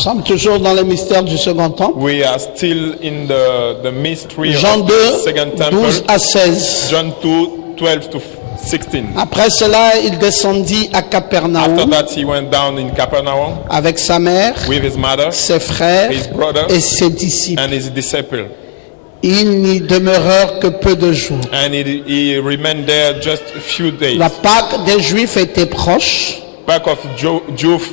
Nous sommes toujours dans le mystère du second temple. We are still in the mystery Jean of 2, the second temple. 12 à 16. John 2, 12 to 16. Après cela, il descendit à After Capernaum that, he went down in Capernaum avec sa mère, with his mother ses frères his brother, et ses disciples. and his disciple. Ils n'y demeurèrent que peu de jours. And he remained there just a few days. La Pâque des Juifs était proche Back of Jove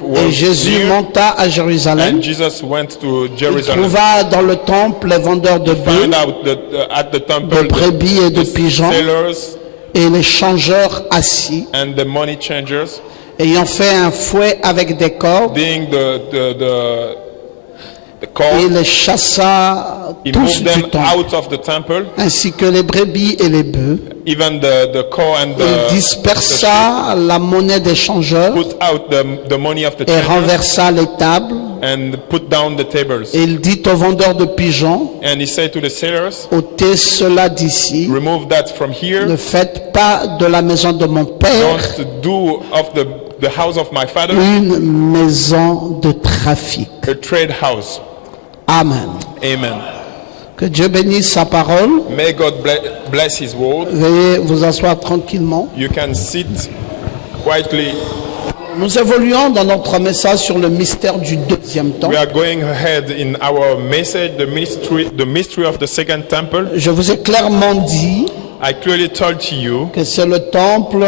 et was Jésus near, monta à Jérusalem. and Jesus went to Il Jerusalem. trouva dans le temple les vendeurs de bœufs, Find out that at the de temple brebis et de the pigeons sellers et les changeurs assis, and the money changers ayant fait un fouet avec des cordes. being the Il cord. les chassa He tous moved du them temple, out of the temple, ainsi que les brebis et les bœufs. even the core and Il the dispersa la monnaie des changeurs put out the money of the et changers renversa les tables. and put down the tables. Et il dit aux vendeurs de pigeons, And he said to the sailors, ôtez cela d'ici, remove that from here. ne faites pas de la maison de mon père Don't do of the house of my father une maison de trafic. a trade house. Amen. Amen. Que Dieu bénisse sa parole. May God bless his word. Veuillez vous asseoir tranquillement. You can sit quietly. Nous évoluons dans notre message sur le mystère du deuxième We temple. are going ahead in our message, the mystery of the second temple. Je vous ai clairement dit I clearly told to you, que c'est le temple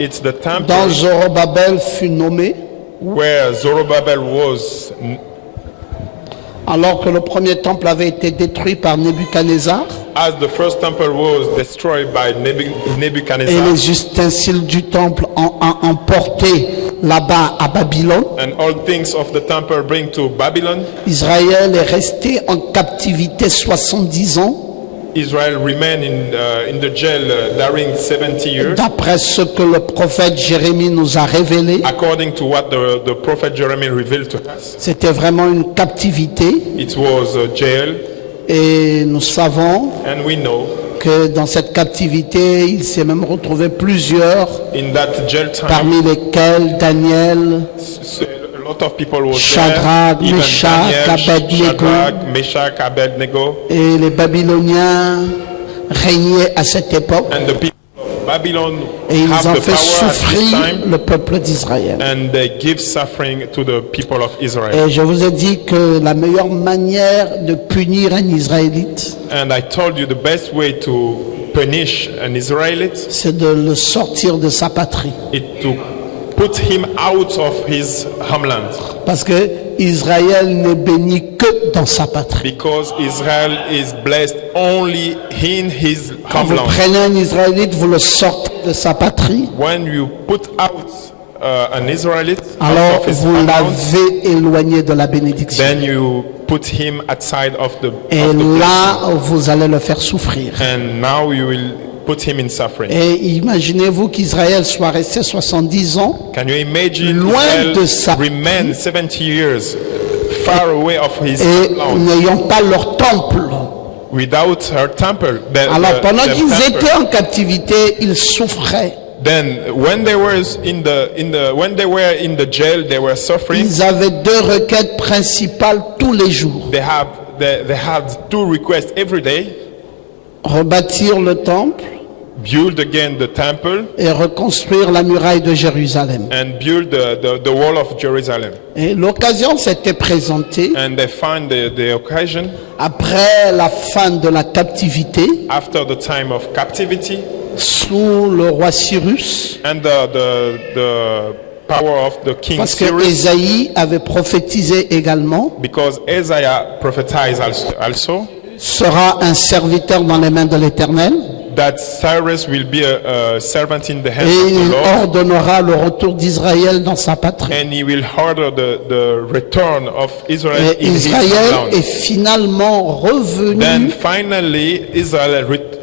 it's the temple dont Zorobabel fut nommé, where Zerubbabel was, alors que le premier temple avait été détruit par Nebuchadnezzar as the first temple was destroyed by et Nebuchadnezzar, les ustensiles du temple ont emporté là-bas à Babylone. and all things of the temple bring to Babylon. Israël est resté en captivité 70 ans, Israel remained in the jail during 70 years, d'après ce que le prophète Jérémie nous a révélé. according to what the prophet Jeremiah revealed to us. C'était vraiment une captivité It was a jail, et nous savons and we know que dans cette captivité, il s'est même retrouvé plusieurs, in that jail time, parmi lesquels Daniel, a lot of people were Shadrach, there, even Meshach, Daniel, Abednego. Shadrach, Meshach, Abednego, et les Babyloniens régnaient à cette époque and the people of Babylon et ils have ont the fait power at this souffrir time, le peuple d'Israël. and they give suffering to the people of Israel. Et je vous ai dit que la meilleure manière de punir un Israélite, And I told you the best way to punish an Israelite c'est de le sortir de sa patrie. is to put him out of his homeland, Parce que Israël n'est béni que dans sa patrie. because Israel is blessed only in his Quand vous homeland. prenez un Israélite, vous le sortez de sa patrie, When you put out an Israelite alors out of his vous homeland, l'avez éloigné de la bénédiction. then you put him outside of the Et là, vous allez le faire souffrir. and now you will put him in suffering. Et imaginez-vous qu'Israël soit resté 70 ans Can you imagine loin Israel de sa- remain 70 years far away of his et land n'ayant pas leur temple. without her temple? Alors pendant the qu'ils temple. étaient en captivité, ils souffraient. Then when they were when they were in the jail, they were suffering. Ils avaient deux requêtes principales tous les jours. They had two requests every day: Rebâtir le temple build again the temple et reconstruire la muraille de Jérusalem. and build the wall of Jerusalem. Et l'occasion s'était présentée And they find the occasion après la fin de la captivité after the time of captivity sous le roi Cyrus, and the power of the king parce que Cyrus, Ésaïe avait prophétisé également, because Isaiah prophesied also sera un serviteur dans les mains de l'Éternel that Cyrus will be a servant in the hands et of the il Lord, ordonnera le retour d'Israël dans sa patrie. and he will order the return of Israel Et in his Israël land. est finalement Then revenu finally Israel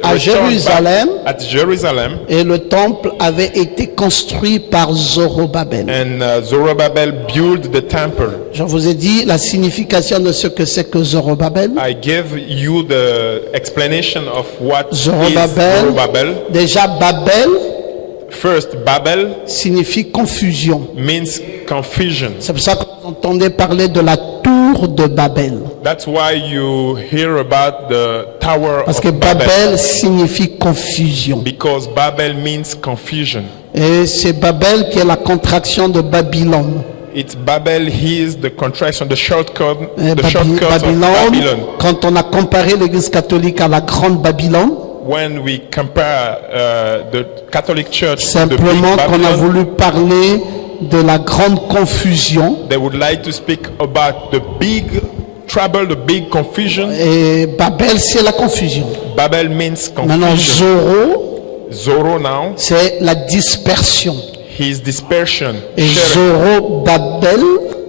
à returned Jérusalem back at Jerusalem, et le temple avait été construit par Zorobabel. and Zerubbabel built the temple. Je vous ai dit la signification de ce que c'est que Zorobabel. I gave you the explanation of what is Zorobabel. Zerubbabel. Déjà, Babel First, Babel signifie confusion. means confusion. C'est pour ça que entendez parler de la tour de Babel. That's why you hear about the Tower Parce of que Babel. Babel signifie confusion. Because Babel means confusion. Et c'est Babel qui est la contraction de Babylone. It's Babel, is the contraction, the shortcut Et of Babylon. Quand on a comparé l'Église catholique à la grande Babylone, When we compare the Catholic Church to the big simplement qu'on a Babylon, voulu parler de la grande confusion. they would like to speak about the big trouble, the big confusion. Et Babel, c'est la confusion. Babel means Maintenant, confusion. Zoro now, c'est la dispersion. his dispersion. Et Zorobabel,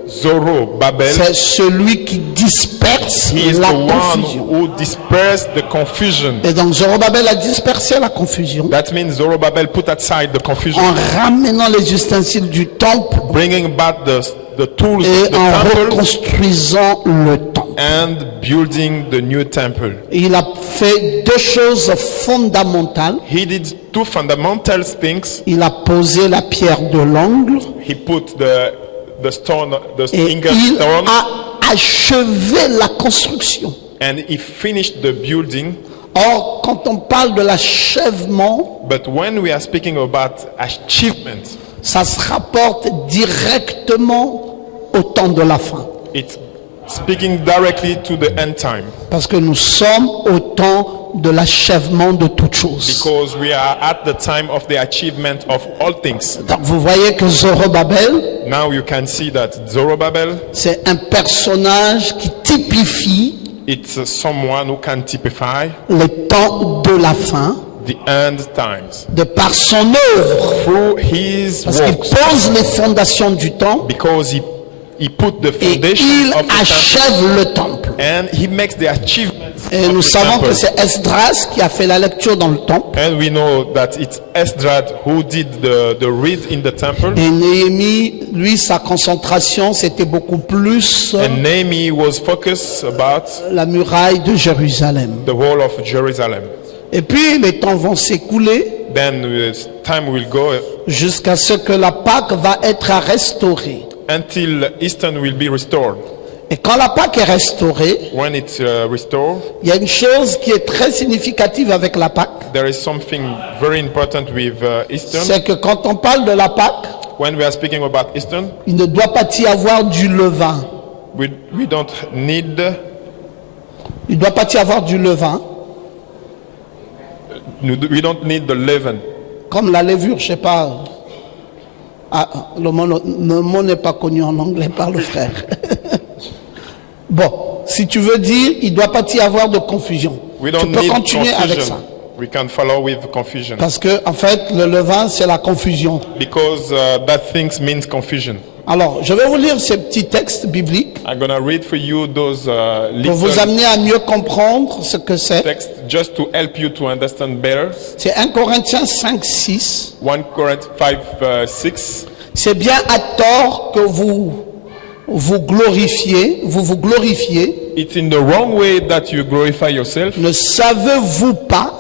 Zoro, Babel, c'est celui qui disperse he is la the one confusion. who dispersed the confusion. Et donc Zorobabel a dispersé la confusion That means Zorobabel put aside the confusion, en ramenant les ustensiles du temple bringing back the tools et of the en temple reconstruisant le temple. and building the new temple. Il a fait deux choses fondamentales. He did two fundamental things. Il a posé la pierre de l'angle He put the stone, the et ingot il stone, a achevé la construction. and he finished the building. Or, quand on parle de l'achèvement, But when we are speaking about achievement, ça se rapporte directement au temps de la fin. it's speaking directly to the end time, Parce que nous sommes au temps de l'achèvement de toutes choses. because we are at the time of the achievement of all things. Donc vous voyez que Zorobabel, Now you can see that Zorobabel, c'est un personnage qui typifie it's someone who can typify le temps de la fin the end times de par son œuvre. through his Parce qu'il works, pose les fondations du temple because he put the et foundation il of the temple, achève le temple. and he makes the achievements Et of nous the savons que temple. c'est Esdras qui a fait la lecture dans le temple. And we know that it's Esdras who did the read in the temple, Et Néhémie, lui, sa concentration, c'était beaucoup plus and Nehemiah was focused about la muraille de Jérusalem. the wall of Jerusalem. Et puis, les temps vont s'écouler Then time will go jusqu'à ce que la Pâque va être restaurée. until Eastern will be restored. Et quand la Pâque est restaurée, When it's restored, il y a une chose qui est très significative avec la Pâque. there is something very important with Eastern. C'est que quand on parle de la Pâque, When we are speaking about Eastern, il ne doit pas y avoir du levain. we don't need Il ne doit pas y avoir du levain. we don't need the leaven. Comme la levure, je sais pas. Ah, le mot n'est pas connu en anglais par le frère. Bon, si tu veux dire, il ne doit pas y avoir de confusion. We Tu don't peux need continuer avec ça. confusion. We can follow with confusion, Parce que, en fait, le levain, c'est la confusion. because that things means confusion. Alors, je vais vous lire ces petits textes bibliques I'm gonna read for you those pour vous little amener à mieux comprendre ce que c'est. texts just to help you to understand better. C'est 1 Corinthiens 5, 6. 1 Corinthians 5:6. C'est bien à tort que vous vous glorifiez. It's in the wrong way that you glorify yourself. Ne savez-vous pas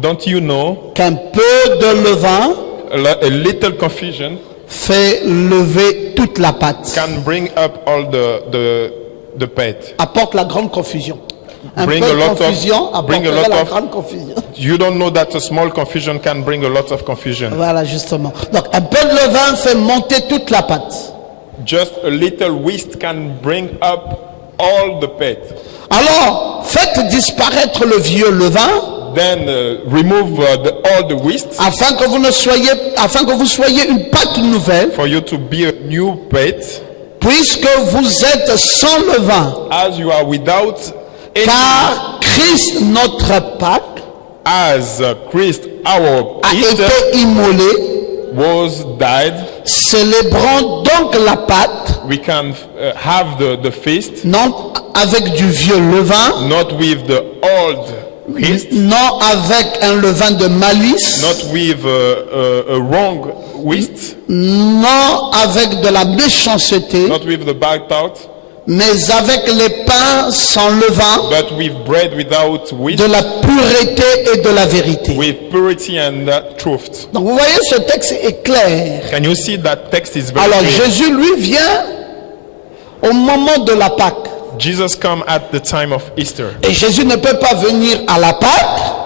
Don't you know qu'un peu de levain a little confusion fait lever toute la pâte? can bring up all the pate. Apporte la grande confusion. Un Bring peu a de lot of- confusion bring a apporterait lot la of- grande confusion. You don't know that a small confusion can bring a lot of confusion. Voilà, justement. Donc, un peu de levain fait monter toute la pâte. Just a little whisk can bring up all the pate. Alors, faites disparaître le vieux levain Then remove all the whisk afin que vous soyez une pâte nouvelle, for you to be a new pate, puisque vous êtes sans levain. as you are without any, Car Christ, notre Pâque, as Christ our a Easter été immolé. was died. Célébrons donc la Pâque, We can have the feast, non avec du vieux levain, not with the old yeast, non avec un levain de malice, not with a wrong yeast, non avec de la méchanceté, not with the bad thought, mais avec les pains sans levain, but with bread without yeast, de la pureté et de la vérité. with purity and truth. Donc vous voyez, ce texte est clair. Can you see that text is very Alors clear? Jésus, lui, vient au moment de la Pâque. Jesus come at the time of Easter. Et Jésus ne peut pas venir à la Pâque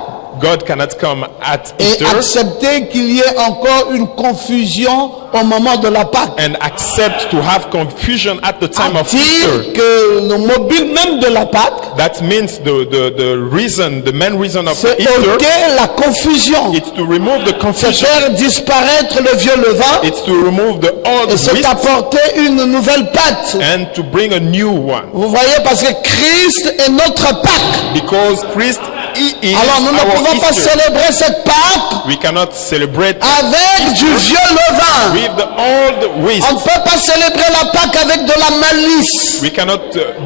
God cannot come at et Easter accepter qu'il y ait encore une confusion au moment de la Pâque. and accept to have confusion at the time of Dire Easter. que le mobile même de la Pâque, That means the main reason of c'est Easter, ôter la confusion. it's to remove the C'est confusion. faire disparaître le vieux levain It's to remove the old et c'est wheat apporter une nouvelle pâte. and to bring a new one. Vous voyez, parce que Christ est notre Pâque. Because Christ he is Alors nous ne our pouvons pas Easter. célébrer cette Pâque We cannot celebrate avec du vieux levain. with the old wheat. On ne peut pas célébrer la Pâque avec de la malice. We cannot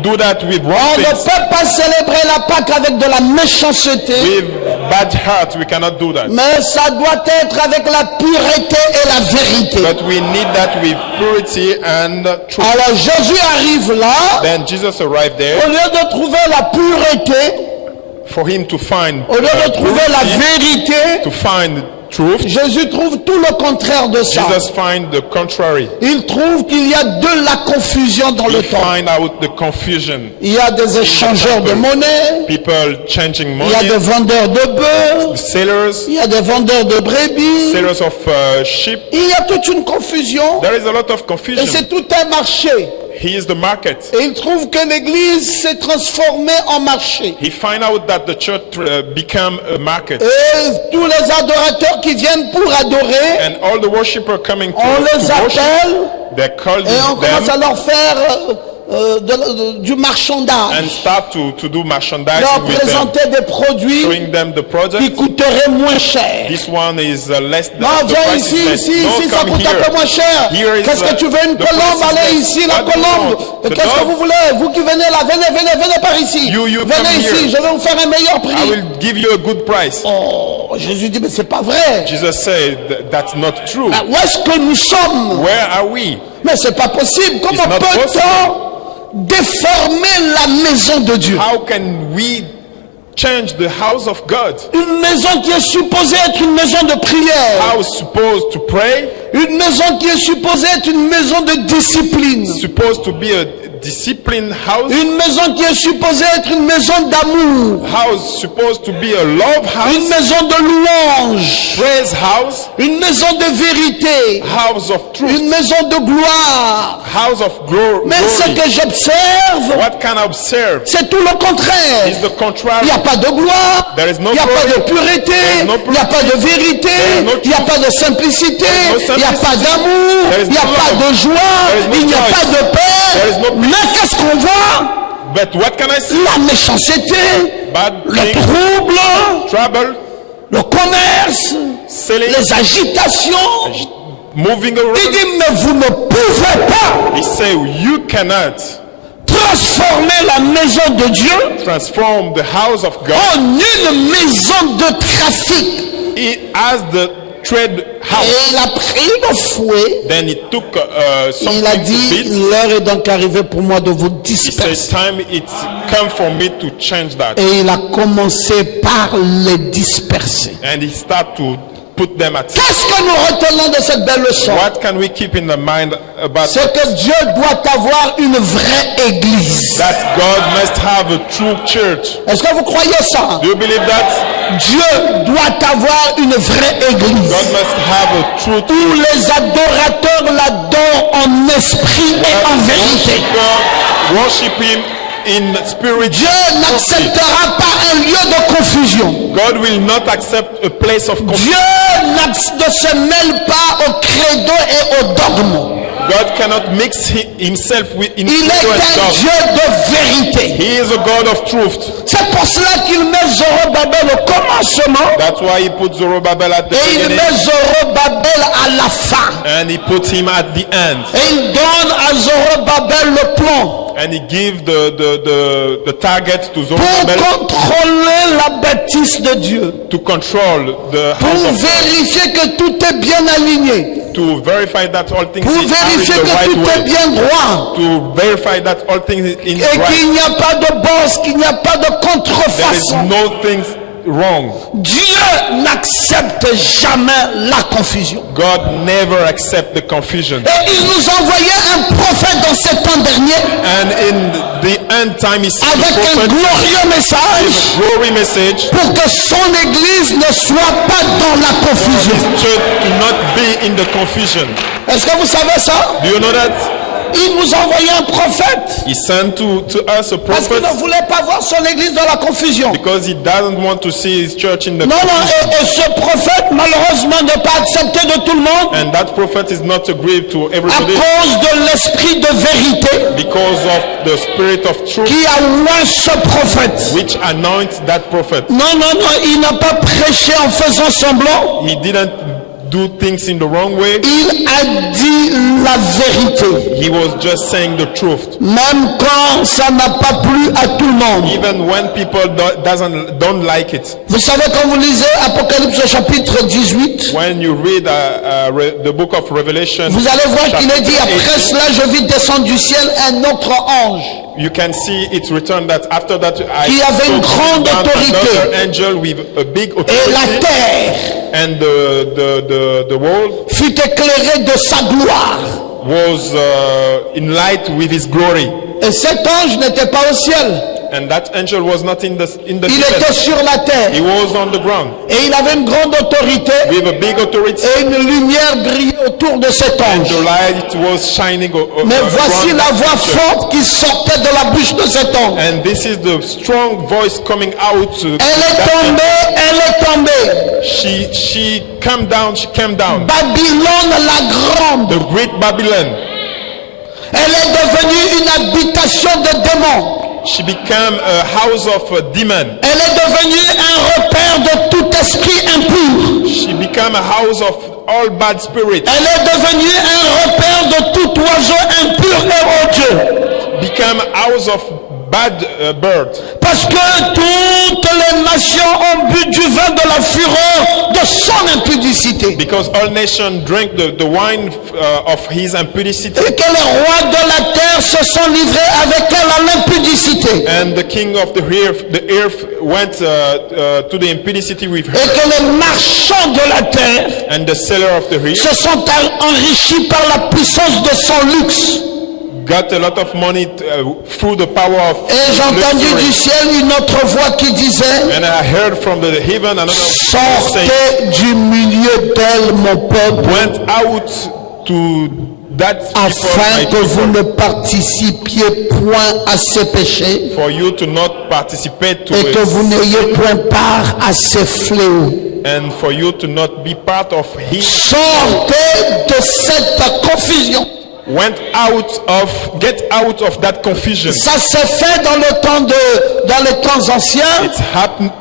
do that with wrong On ne things. peut pas célébrer la Pâque avec de la méchanceté. With bad heart, we cannot do that. Mais ça doit être avec la pureté et la vérité. But we need that with purity and truth. Alors Jésus arrive là, Then Jesus arrived au there lieu de trouver la pureté, for him to find au lieu de trouver la purity, vérité, to find truth. Jésus trouve tout le contraire de ça. Jesus find the contrary. Il trouve qu'il y a de la confusion dans He le temps. find out the confusion. Il y a des échangeurs de monnaie, People changing il y a des money. vendeurs de bœufs, Sellers, il y a des vendeurs de brebis, sellers of sheep. il y a toute une confusion There is a lot of et confusion. c'est tout un marché. He is the market. Et il trouve que l'église s'est transformée en marché. He find out that the church become a market. Et tous les adorateurs qui viennent pour adorer, And all the worshippers coming on les to worship, appelle they call et on commence à them leur faire du marchandage. and start to do merchandising Leur with them, présenter des produits showing them the qui product. coûteraient moins cher. This one is less than Non, the viens price ici, is less. ici, No, ici, ça come coûte un peu here. moins cher. Here is Qu'est-ce que tu veux, une the price colombe? is Allez less. ici, la What do you colombe. want? Et The qu'est-ce que dog? vous voulez? Vous qui venez là, venez par ici. You Venez come ici, here. je vais vous faire un meilleur I prix. will give you a good price. Oh, Jésus dit, mais c'est pas vrai. Jesus said that's not true. Où est-ce que nous sommes? Where are we? Mais c'est pas possible. Comment not peut-on déformer la maison de Dieu? How can we change the house of God? Une maison qui est supposée être une maison de prière. House supposed to pray, Une maison qui est supposée être une maison de discipline. supposed to be a disciplined house. Une maison qui est supposée être une maison d'amour. House supposed to be a love Une house, maison de louange. praise house, Une maison de vérité. house of truth, Une maison de gloire. house of glory. Mais ce que j'observe, What can I observe c'est tout le contraire. is the Il contrary. n'y a pas de gloire, There is no il n'y a pas glory. de pureté, There is no il n'y a pas de vérité, There is no il n'y a truth. pas de simplicité, There is no il n'y a pas simplicity. d'amour, There is il n'y a no pas love. de joie, There is no il n'y a joy. pas de There is paix. no peace. Mais qu'est-ce qu'on voit? But what can I see? La méchanceté, Bad le things, trouble, trouble, le commerce, selling, les agitations. moving Il around. dit, mais vous ne pouvez pas He said, you cannot transformer la maison de Dieu transform the house of God en une maison de trafic. as the trade Et house. il a pris le fouet. Then he took Il a something to dit, beat. l'heure est donc arrivée pour moi de vous He said, disperser. time it's come for me to change that. Et il a commencé par les disperser. And he started to put them at. Qu'est-ce que nous retenons de cette belle leçon? What can we keep in the mind about C'est que Dieu doit avoir une vraie église. that? God must have a true church. Est-ce que vous croyez ça? Do you believe that? Dieu doit avoir une vraie église. God must have a true Où les adorateurs l'adorent en esprit et en vérité. Worship him in spirit. Dieu n'acceptera pas un lieu de confusion. God will not accept a place of confusion. Dieu ne se mêle pas au credo et au dogme. God cannot mix himself with in Il est credo and un dogma. Dieu de vérité. He is a God of truth. C'est pour cela qu'il met Zorobabel au commencement That's why he put Zerubbabel at the et il beginning met Zorobabel à la fin. and he put him at the end. Et il donne à Zorobabel le plan And he give the target to pour Zerubbabel contrôler la bâtisse de Dieu. to control the Pour house of God, vérifier que tout est bien aligné. to verify that all things Pour are in vérifier the que right tout est way, bien droit. to verify that all things is in Et right. qu'il n'y a pas de bosse, qu'il n'y a pas de There is contrefaçon. no things wrong. Dieu n'accepte jamais la confusion. God never accepts the confusion. Et il nous a envoyé un prophète dans ces temps derniers And in the end time, he sent avec the un prophet glorieux with message a glory message. pour que son église ne soit pas dans la confusion. His church to not be in the confusion. Est-ce que vous savez ça? Do you know that? Il nous a envoyé un prophète He sent to us a parce qu'il prophet ne voulait pas voir son église dans la confusion. because he doesn't want to see his church in the Non, confusion. et ce prophète, malheureusement, n'est pas accepté de tout le monde And that prophet is not agreed to à everybody cause de l'esprit de vérité because of the spirit of truth qui a oint ce prophète. which anoints that prophet. Non, il n'a pas prêché en faisant semblant. He didn't do things in the wrong way. Il a dit la vérité, He was just saying the truth. même quand ça n'a pas plu à tout le monde. Even when people don't like it. Vous savez, quand vous lisez Apocalypse au chapitre 18, When you read the book of Revelation, vous allez voir qu'il est dit, chapter après 18, cela, je vis descendre du ciel un autre ange. you can see it written that after that Qui avait une grande saw autorité. another angel with a big Et la authority, terre and the world fut éclairée de sa gloire. was in light with his glory. Et cet ange n'était pas au ciel, And that angel was not in the il heaven. était sur la terre. He was on the ground Et il avait une grande autorité with a big authority. et une lumière brillait autour de cet ange. The light was shining Mais voici around la that voix angel. forte qui sortait de la bouche de cet ange. And this is the strong voice coming out. Elle est tombée. She came down. She came down. Babylone la grande. The great Babylon. Elle est devenue une habitation de démons. She became a house of demon. Elle est devenue un repère de tout esprit impur. She became a house of all bad spirits. Elle est devenue un repère de tout oiseau impur et odieux. Became a house of bad bird. Parce que toutes les nations ont bu du vin de la fureur de son impudicité. Because all nations drank the wine of his impudicity. Et que les rois de la terre se sont livrés avec elle à l'impudicité. And the king of the earth went to the impudicity with Et her. que les marchands de la terre And the seller of the earth se sont enrichis par la puissance de son luxe. got a lot of money through the power of Et j'ai entendu luxury. du ciel une autre voix qui disait: And I heard from the heaven another voice saying, sortez du milieu d'elle, mon peuple, went out to that afin people, que vous ne participiez point à ses péchés for you to not participate to et que vous it, n'ayez point part à ses fléaux. and for you to not be part of his. Sortez de cette confusion. Get out of that confusion. Ça s'est fait dans les temps anciens.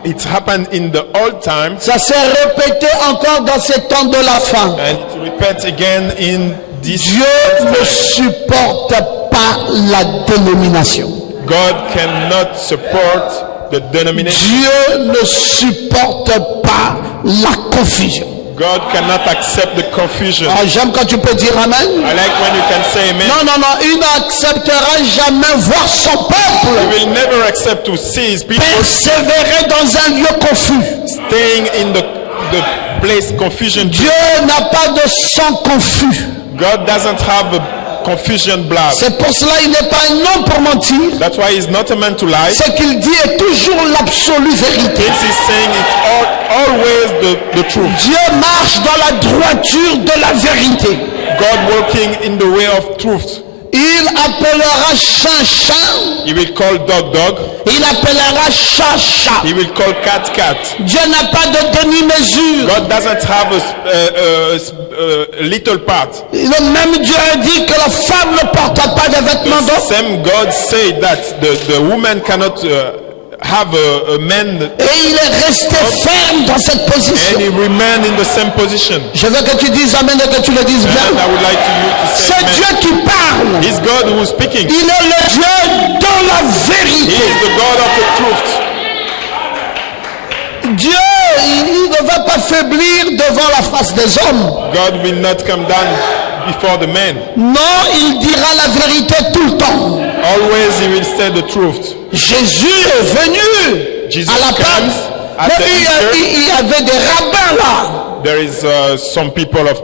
It happened in the old time, Ça s'est répété encore dans ces temps de la fin. and it repeats again in this Dieu ne supporte pas la dénomination. God cannot support the denomination. Dieu ne supporte pas la confusion. God cannot accept the confusion. Ah, j'aime quand tu peux dire amen. I like when you can say amen. Non, il n'acceptera jamais voir son He peuple will never accept to see his people persévérer dans un lieu confus. staying in the place confusion. Dieu n'a pas de sang confus. God doesn't have a confusion blood. C'est pour cela qu'il n'est pas un homme pour mentir. That's why he's not a man to lie. Ce qu'il dit est toujours l'absolue vérité. This is saying it's always the truth. Dieu marche dans la droiture de la vérité. God working in the way of truth. Il appellera chien chien. He will call dog dog. Il appellera chat chat. He will call cat cat. Dieu n'a pas de demi-mesure. God doesn't have a little part. Le même Dieu a dit que la femme ne porte pas de vêtements The d'homme. same God said that the woman cannot have a man, Et il est resté ferme dans cette and position. he remained in the same position. Je veux que tu dises amen et que tu le dises And bien. I would like you to say C'est amen. Dieu qui parle. He's God who is speaking. Il est le Dieu de la He vérité. is the God of the truth. Dieu, il ne va pas faiblir devant la face des hommes. God will not come down before the man. Non, il dira la vérité tout le temps. Always he will say the truth. Jésus est venu Jesus à la comes Pâque At Mais the Easter, il y avait des rabbins là. there is some people of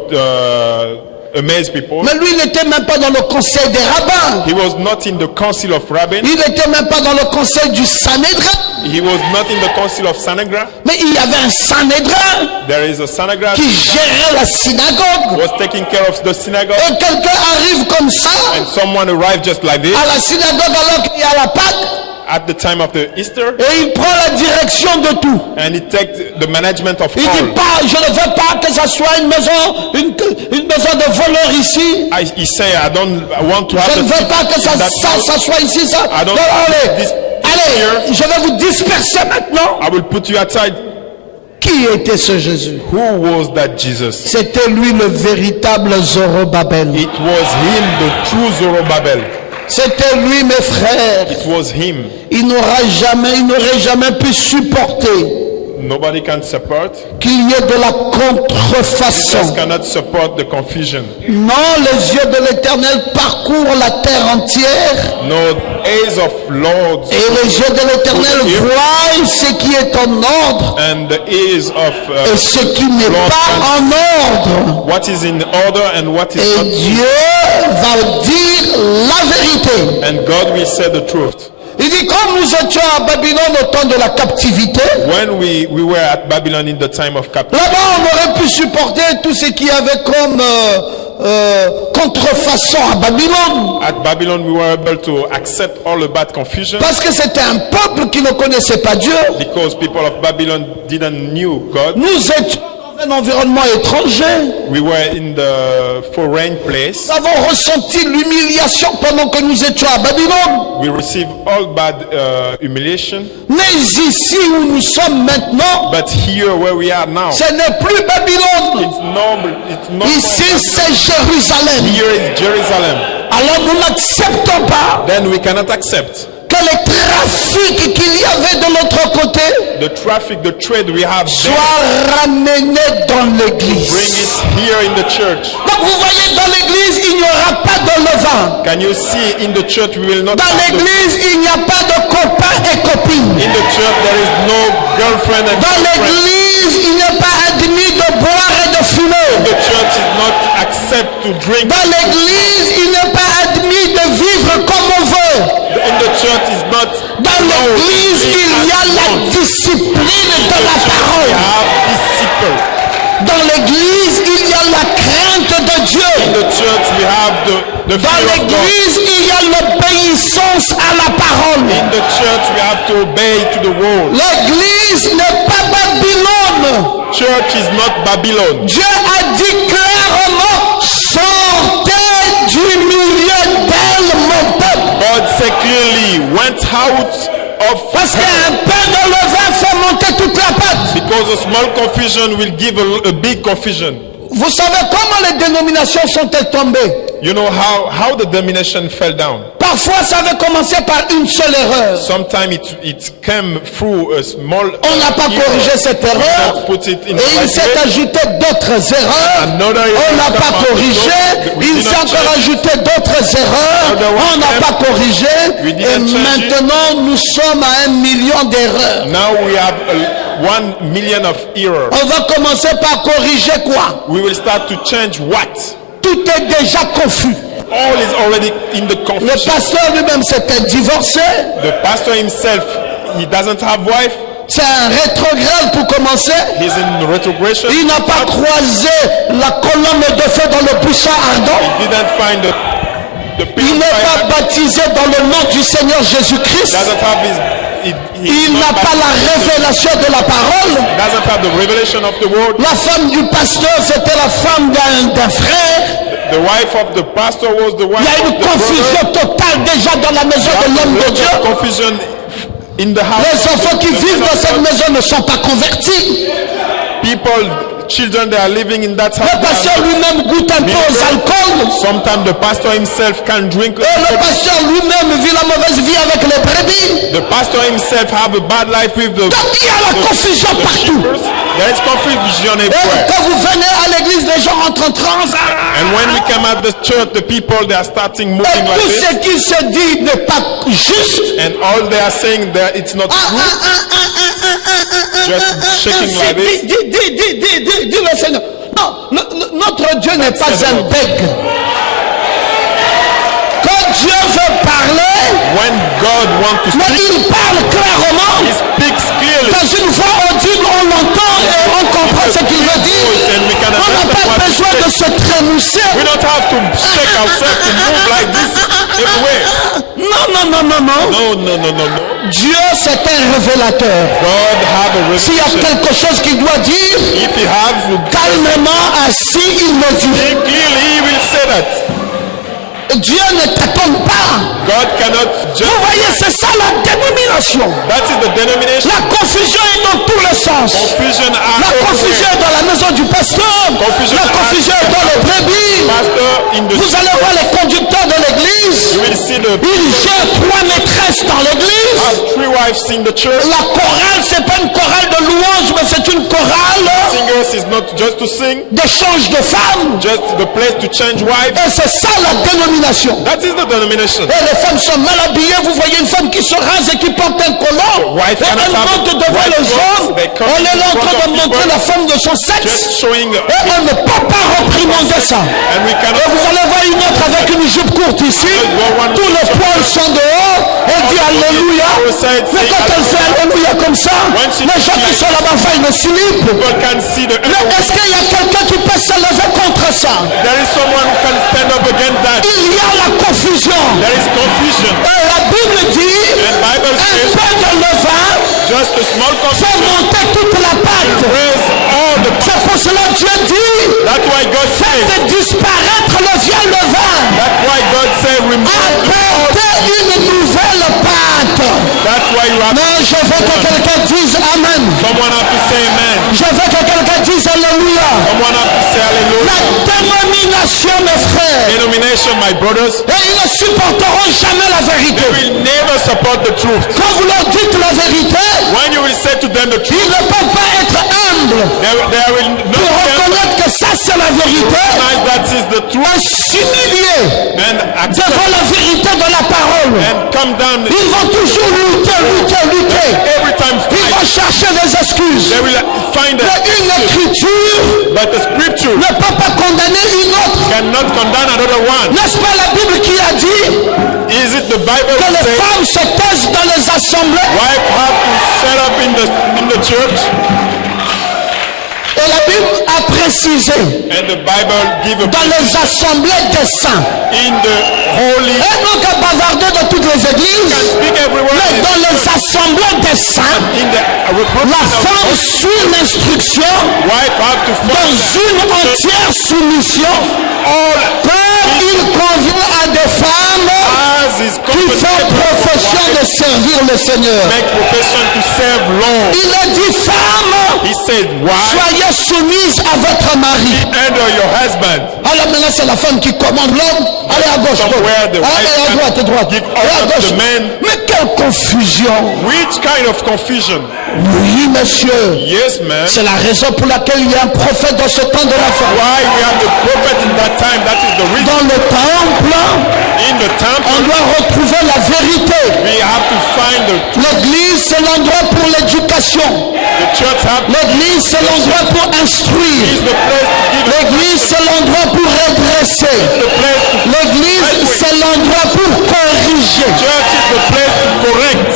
amazed people. Mais lui, il n'était même pas dans le conseil des rabbins. He was not in the council of rabbin. Il n'était même pas dans le conseil du Sanhédrin. He was not in the council of Sanhedrin. Mais il y avait un Sanhédrin There is a Sanhedrin qui gérait la synagogue. was taking care of the synagogue, Et quelqu'un arrive comme ça and someone arrived just like this à la synagogue alors qu'il y a la Pâque at the time of the Easter, et il prend la direction de tout. and he takes the management of Il dit all. pas, je ne veux pas que ça soit une maison de voleurs ici. He say, I want to Je have ne the veux pas que ça soit ici, ça. I don't Non, want allez, this allez, je vais vous disperser maintenant. I will put you outside. Qui était ce Jésus? Who was that Jesus? C'était lui le véritable Zorobabel. It was him, the true Zorobabel. C'était lui, mes frères. It was him. Il n'aurait jamais pu supporter Nobody can support. qu'il y ait de la contrefaçon. Jesus cannot support the confusion. Non, les yeux de l'Éternel parcourent la terre entière No, eyes of Lord et les yeux de l'Éternel voient ce qui est en ordre and the ears of et ce qui n'est Lord pas en ordre. what is in order and what is Et not. Dieu va dire la vérité. And God will say the truth. Il dit, comme nous étions à Babylone au temps de la captivité, When we were at Babylon in the time of captivity, là-bas on aurait pu supporter tout ce qu'il y avait comme contrefaçon à Babylone. at Babylon we were able to accept all the bad confusion Parce que c'était un peuple qui ne connaissait pas Dieu. because people of Babylon didn't knew God. Nous étions dans un environnement étranger. We were in the foreign place. Nous avons ressenti l'humiliation pendant que nous étions à Babylone. We received all bad humiliation. Mais ici où nous sommes maintenant, But here where we are now, ce n'est plus Babylone. it's normal. It's normal. Ici c'est Jérusalem. Here is Jerusalem. Alors nous n'acceptons pas Then we cannot accept que les trafics qu'il y avait de l'autre côté the traffic, the trade we have there. soient ramenés dans Bring l'église. it here in the church. Donc vous voyez, dans l'église, il n'y aura pas de levain. Can you see in the church we will not Dans have the, l'église, il n'y a pas de copains et copines. in the church there is no girlfriend and Dans girlfriend. l'église, il n'est pas admis de boire et de fumer. The church is not accept to drink. Dans l'église, il n'est pas admis de vivre comme on veut. In the church is not. Dans l'église, il y a la discipline de la We parole. have disciple. Dans l'église, il y a la crainte de Dieu. In the church we have the Dans fear of God. l'église, il y a l'obéissance à la parole. In the church we have to obey to the word. L'église n'est pas Babylone. Church is not Babylon. Dieu a dit clairement, sortez du milieu d'elle, mon peuple. God said clearly, went out of Parce qu'un peu de levain fait monter toute la pâte. because a small confusion will give a big confusion. Vous savez comment les dénominations sont-elles tombées? You know how the domination fell down. Parfois, ça avait commencé par une seule erreur. Sometimes it came through a small. On n'a pas corrigé cette erreur. Put it in Et il the s'est right way. ajouté d'autres erreurs. Another On n'a error pas come corrigé. out. We Il did s'est not encore change. ajouté d'autres erreurs. Another one On n'a came. pas corrigé. We Et didn't change it. maintenant, nous sommes à 1 million d'erreurs. Now we have 1 million of errors. On va commencer par corriger quoi? We will start to change what? Tout est déjà confus. All is already in the Le confusion. pasteur lui-même s'était divorcé. The pastor himself, he doesn't have wife. C'est un rétrograde pour commencer. He's in retrogression. Il n'a pas croisé la colonne de feu dans le buisson ardent. He didn't find the Il pure n'est fire. pas baptisé dans le nom du Seigneur Jésus-Christ. Doesn't have he's Il not n'a pas la baptized. révélation de la parole. Doesn't have the revelation of the word. La femme du pasteur, c'était la femme d'un frère. The wife of the pastor was the wife Il y a of une the confusion brother. totale déjà dans la maison de l'homme de Dieu. Confusion in the house. Les of enfants the- qui the vivent man dans of cette God. maison ne sont pas convertis. People, children, they are living in that house. Le pasteur lui-même goûte un peu aux alcools. Sometimes the pastor himself can drink. Et le pasteur lui-même vit la mauvaise vie avec les brebis. The pastor himself have a bad life with the. Donc il y a la confusion partout. There is confusion Et everywhere. quand vous venez à l'église, les gens entrent en transe. And when we come at the church, the people they are starting moving Et like tout this, ce qui se dit n'est pas juste. and all they are saying that it's not true. just shaking like this. Dis le Seigneur. Non, notre Dieu n'est pas un bec. Quand Dieu veut parler, When God wants to mais speak, il parle clairement. He speaks clearly. Dans une voix audible, on l'entend et on comprend ce qu'il veut dire. On n'a pas besoin de se trémousser. We don't have to shake ourselves to move like this everywhere. Non. Dieu, c'est un révélateur. God have a S'il y a revelation. quelque chose qu'il doit dire, If He has, calmement assis, il le dit. clearly He will say that. Dieu ne t'attend pas. God cannot just. Vous voyez, c'est ça la dénomination. That is the denomination. La confusion est dans tous les sens. Confusion La confusion est dans la maison du pasteur. Confusion La confusion est dans le brebis. Pastor in the Vous allez voir les conducteurs de l'église. You will see the Ils gèrent 3 maîtresses dans l'église. have 3 wives in the church. La chorale, c'est pas une chorale de louange, mais c'est une chorale Singers is not just to sing, d'échange de femmes. just the place to change wives. Et c'est ça la dénomination. That is the denomination. Et les femmes sont mal habillées. Vous voyez une femme qui se rase et qui porte un collant. White Et elle cannot have monte devant white les clothes. hommes. They come On est là en in train front de of montrer people. la forme de son sexe. Just showing Et on ne peut pas réprimander ça. and we Et cannot vous allez voir une autre avec une jupe courte ici. Tous les poils sont dehors. Elle dit Alléluia. Mais quand elle fait Alléluia comme ça, les gens qui sont là-bas font une slip. people can see the Mais est-ce qu'il y a quelqu'un qui peut se lever contre ça? There is someone who can stand up against that. Il y a la confusion. There is confusion. Et la Bible dit And Bible un says peu de levain just a small fait confusion monter toute la pâte. raise all the. C'est pour cela que Dieu dit That's why God said. faites disparaître le vieux levain. That's why God said remove all. Apportez une nouvelle pâte. That's why you have. Non, je veux que quelqu'un dise Amen. Someone have to say amen. Je veux que quelqu'un dise Alléluia. Someone have to say La hallelujah. dénomination, mes frères, Denomination, my brothers, et ils ne supporteront jamais la vérité. they will never support the truth. Quand vous leur dites la vérité, When you will say to them the ils truth, ne peuvent pas être humbles they will not pour reconnaître que ça c'est la vérité recognize that is the et truth s'humilier and accept devant la vérité de la parole. and come down Ils vont toujours lutter. every time Ils vont fight. chercher des excuses. They will find Mais that. une écriture But the scripture ne peut pas condamner une autre. cannot condemn another one. N'est-ce pas la Bible qui a dit Is it the Bible que that les says femmes se taisent dans les assemblées? wife have to set up in the church? Et la Bible a précisé And the Bible give a dans les assemblées des saints. in the holy. Et non qu'à bavarder de toutes les églises, Speak everywhere. mais dans les assemblées des saints, In the la reproach femme of suit l'instruction wife have to dans follow une entière soumission, comme il convient à des femmes as is qui font profession de servir le Seigneur. make profession to serve Lord. Il a dit, femmes, He said, wife, soyez soumises à votre mari. under your husband. Alors maintenant c'est la femme qui commande l'homme. Allez à gauche, Somewhere the allez à wife droite, droite. give Allez à order to gauche. the man. Mais quelle confusion. Which kind of confusion? Oui, monsieur. Yes, man. C'est la raison pour laquelle il y a un prophète dans ce temps de la fin. Why we have the prophet in that time? That is the reason. Dans le temple, In the on temple, doit retrouver la vérité. we have to find L'église, c'est l'endroit pour l'éducation. the church have L'église, c'est l'endroit pour instruire. is the place to give L'église, c'est l'endroit pour redresser. the place to L'église, c'est l'endroit pour corriger. church is the place to correct.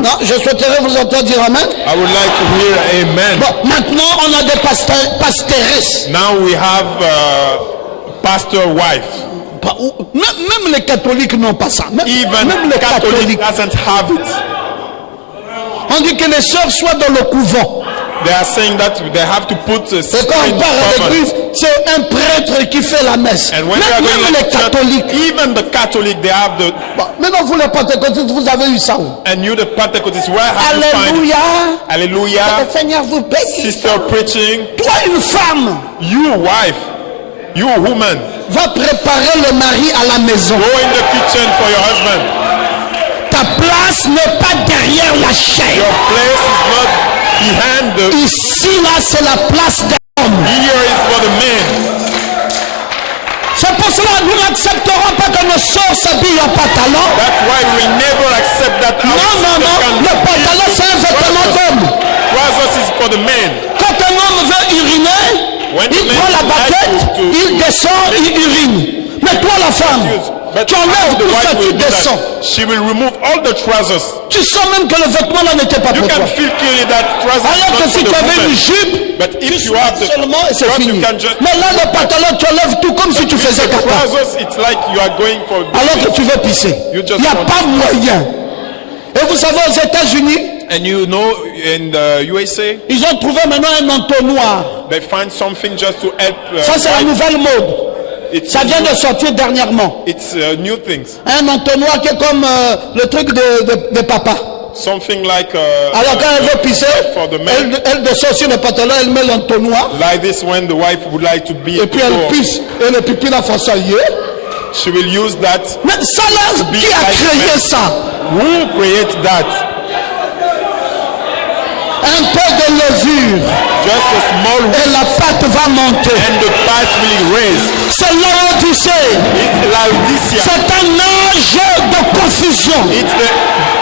Non, je souhaiterais vous entendre dire Amen. I would like to hear amen. Bon, maintenant, on a des pasteuresses. Now we have pastor wife. Même les catholiques n'ont pas ça. Even Même les Catholic catholiques. doesn't have it. On dit que les sœurs soient dans le couvent. They are saying that they have to put a Et sister quand in on the part à convent. l'église, c'est un prêtre qui fait la messe. And when we are going Même to les church, catholiques. even the Catholic, they have the. Bon, maintenant, vous les pentecôtistes, vous avez eu ça où? And you, the Pentecostals, where have you find it? Alléluia. Hallelujah. Le Seigneur vous bénisse. Sister preaching. Toi, une femme, You wife, you woman, va préparer le mari à la maison. go in the kitchen for your husband. Ta place n'est pas derrière la chair. Your place is not behind the. Ici, là, c'est la place des hommes. Here is for the men. C'est pour cela, nous n'accepterons pas que nos sœurs s'habillent en pantalon. That's why we will never accept that. Non. Le pantalon, c'est un vêtement d'homme. Trousers is for the men. Quand un homme veut uriner, il prend la baguette, il descend, il urine. Mais toi, la femme, tu enlèves tout ça, tu descends. She will remove all the trousers. Tu sens même que le vêtement là n'était pas You pour toi. can feel clearly that trousers Alors is que not si for tu the avais woman. une jupe, But tu if you have the seulement et c'est dress, fini. you can just. Mais là, le pantalon, tu enlèves tout comme si tu faisais The caca. trousers, it's like you are going for. Alors que tu veux pisser. You just Il n'y a want pas moyen. Et vous savez, aux États-Unis, And you know, in the USA, ils ont trouvé maintenant un entonnoir. they find something just to help. Ça, c'est la nouvelle mode. It's Ça vient de sortir dernièrement. It's new things. Un entonnoir qui est comme le truc de papa. Something like. Alors quand elle veut pisser, for the men. elle descend sur le pantalon, elle met l'entonnoir. Like this, when the wife would like to be. Et puis elle pisse. Et le pipi là fait ça. She will use that. Mais ça là, qui a créé ça? Who creates that? Un peu de levure. Just a small. Et la pâte va monter. And the past will raise. C'est l'Odyssée. It's Laodicea. C'est un âge de confusion. It's the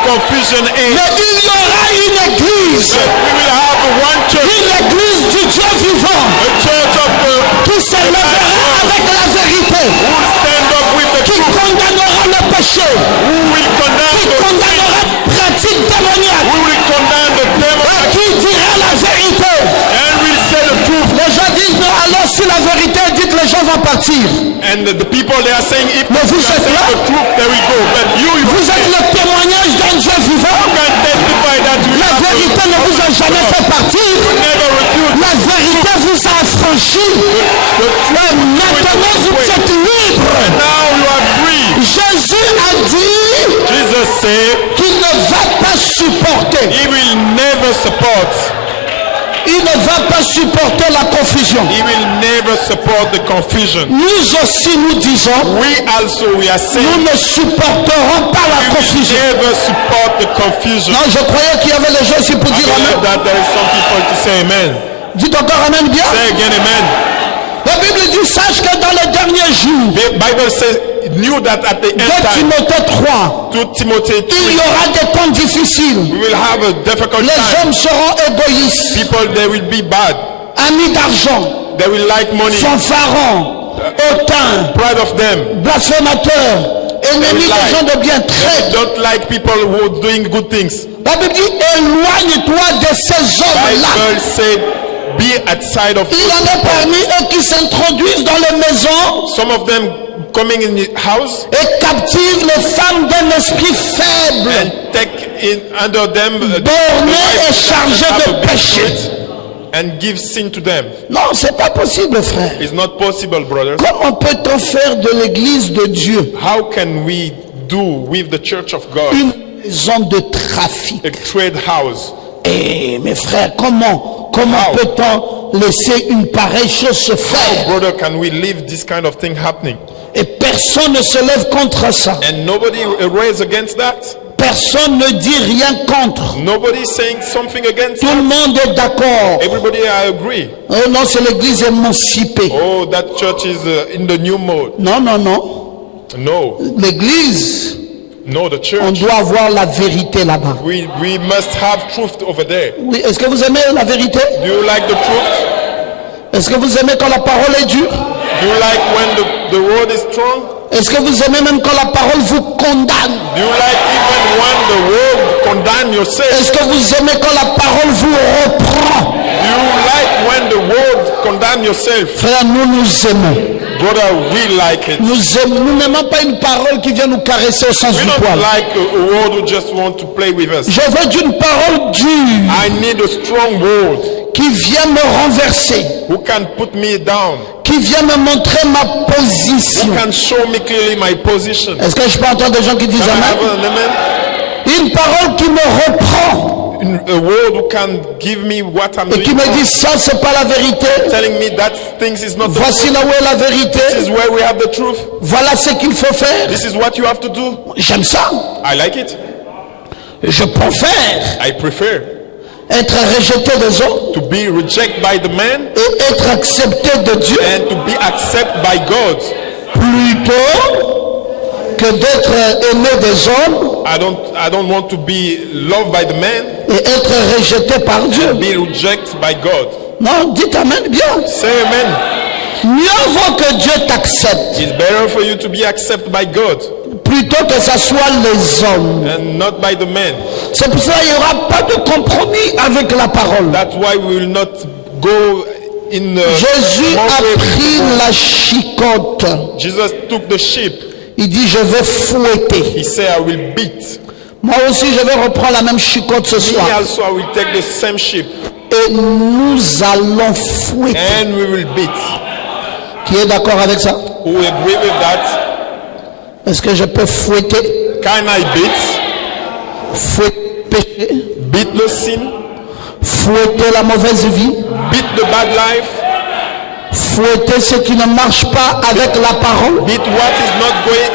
confusion age. Mais il y aura une église. But we will have one church. Une église du Dieu vivant. A church of the. Qui se lèvera avec la vérité. Who will stand up with the Qui truth. condamnera le péché. Who will condemn Qui the sin. condamnera pratique démoniaque. Who will condemn the devil. Et qui dira la vérité. And will say the truth. Les gens disent non, alors si la vérité est dite, les gens vont partir. And the people they are saying if Mais you vous are êtes saying là. the truth, there we go. But you Vous êtes le témoignage d'un Dieu vivant. can testify that you La vérité ne vous a jamais fait partir. never refuse. La vérité vous a affranchi. Et maintenant vous êtes libre. Now you are free. Jésus a dit Jesus said qu'il ne va pas supporter. he will never support. Il ne va pas supporter la confusion. He will never support the confusion. Nous aussi nous disons, We are saying nous ne supporterons pas la we will confusion. never support the confusion. Non, je croyais qu'il y avait les gens ici pour I dire believe amen. that there is some people to say amen. Dites encore amen bien. Say again amen. La Bible dit, sache que dans les derniers jours, The Bible says knew that at the end 2 time, Timothée 3, 2 Timothy il y 3, aura des temps difficiles. we will have a difficult Les time. hommes seront égoïstes, People they will be bad. amis d'argent, They will like money. fanfarons, hautains, Proud of them. blasphémateurs, ennemis des gens de bien, They traîtres. don't like people who are doing good things. La Bible dit, éloigne-toi de ces hommes-là. Bible said, be outside of Il en those est people. parmi eux qui s'introduisent dans les maisons Some of them coming in the house et captivent les femmes d'un esprit faible, and take in under them bornées et chargées de péché. and give sin to them. Non, c'est pas possible, frère. It's not possible, brothers. Comment peut-on faire de l'église de Dieu How can we do with the church of God une maison de trafic? a trade house? Eh, mes frères, comment How? peut-on laisser une pareille chose se faire? Brother, can we leave this kind of thing happening? Et personne ne se lève contre ça. And nobody raised against that? Personne ne dit rien contre. Nobody is saying something against Tout that? le monde est d'accord. Everybody, I agree. Oh non, c'est l'église émancipée. Oh, that church is in the new mode. Non, non, non. No, L'église, no, the on church. doit avoir la vérité là-bas. We must have truth over there. Oui, est-ce que vous aimez la vérité? Do you like the truth? Est-ce que vous aimez quand la parole est dure? Do you like when the word is strong? Est-ce que vous aimez même quand la parole vous condamne? Do you like even when the word condemn yourself? Est-ce que vous aimez quand la parole vous reprend? Do you like when the word condemn yourself? Frère, nous aimons. Brother, we like it. Nous n'aimons pas une parole qui vient nous caresser au sens We du don't poil. like a word who just want to play with us. Je veux d'une parole dure I need a strong word qui vient me renverser, who can put me down, qui vient me montrer ma who position. can show me clearly my position. Est-ce que je peux entendre des gens qui disent Can I have amen? an amen? Une parole qui me reprend A word who can give me what I'm et qui doing, me dit ça c'est pas la vérité. telling me that things is not the Voici truth. là où est la vérité. This is where we have the truth. Voilà ce qu'il faut faire. This is what you have to do. J'aime ça. I like it. Je préfère I prefer être rejeté des autres to be rejected by the man et être accepté de Dieu and to be accepted by God plutôt que d'être aimé des hommes I don't want to be loved by the man et être rejeté par Dieu. and be rejected by God. Non, dites amen bien. Say amen. Mieux vaut que Dieu t'accepte It's better for you to be accepted by God plutôt que ce soit les hommes. and not by the man. C'est pour ça qu'il n'y aura pas de compromis avec la parole. That's why we will not go in the Jésus a small way. pris la chicotte. Jesus took the sheep. Il dit, je vais fouetter. He said, I will beat. Moi aussi, je vais reprendre la même chicotte ce Me soir. also, I will take the same sheep Et nous allons fouetter. and we will beat. Qui est d'accord avec ça? Who agree with that? Est-ce que je peux fouetter? Can I beat? Fouetter le péché? Beat the sin? Fouetter la mauvaise vie? Beat the bad life? Fouetter ce qui ne marche pas avec la parole? Beat what is not going